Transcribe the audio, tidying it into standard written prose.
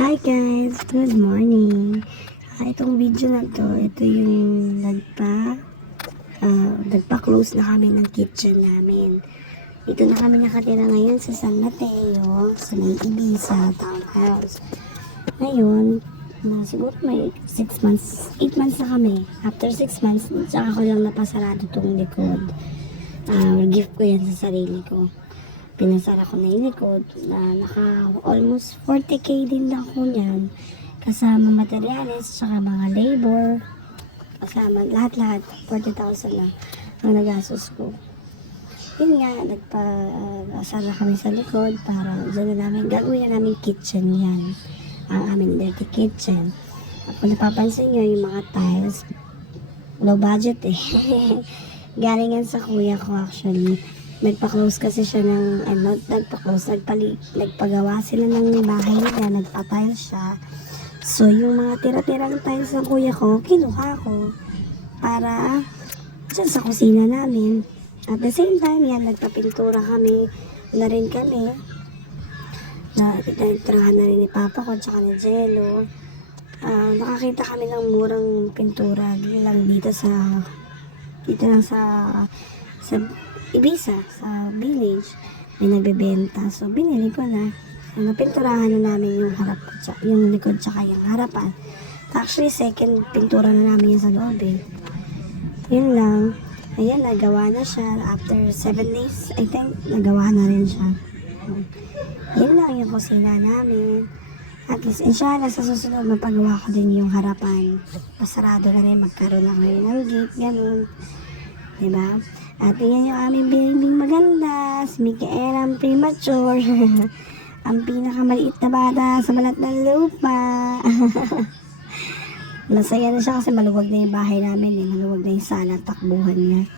Hi guys! Good morning! Itong video na to, ito yung nagpa-close na kami ng kitchen namin. Dito na kami nakatira ngayon sa San Mateo, sa may Ibiza townhouse. Ngayon, siguro may 6 months, 8 months na kami. After 6 months, tsaka ko lang napasarado tong likod. Gift ko yan sa sarili ko. Pinasara ko na yung likod na naka almost 40k din na ako niyan, kasama materials tsaka mga labor, kasama lahat 40,000 na ang nagastos ko. Yun nga, nagpasara kami sa likod para dyan na namin gagawin na namin kitchen yan, ang aming dirty kitchen. At kung napapansin nyo yung mga tiles, low budget galingan sa kuya ko actually. Nagpa-close kasi siya ng, nagpagawa sila ng bahay nila, nagpa-tile siya. So, yung mga tira-tirang tiles ng kuya ko, kinuha ko para dyan sa kusina namin. At the same time, yan, nagpa-pintura kami na rin kami. Nagtirahan na rin ni Papa ko, tsaka ni Jello. Nakakita kami ng murang pintura lang dito lang sa Ibiza, sa village, may nagbebenta. So, binili ko na. Napinturahan na namin yung harap, yung likod, tsaka yung harapan. Actually, second pintura na namin yung sa loob Yun lang. Ayan, nagawa na siya. After 7 days, I think, nagawa na rin siya. Yun lang yung kusina namin. At least, inshallah, sa susunod, mapagawa ko din yung harapan. Pasarado na rin, magkaroon na kayo ng gate, ganun. Diba? At yan yung aming binibing maganda, si Micaela ang premature, ang pinakamaliit na bata sa balat ng lupa. Masaya na siya kasi maluwag na yung bahay namin maluwag na yung sala, takbuhan niya.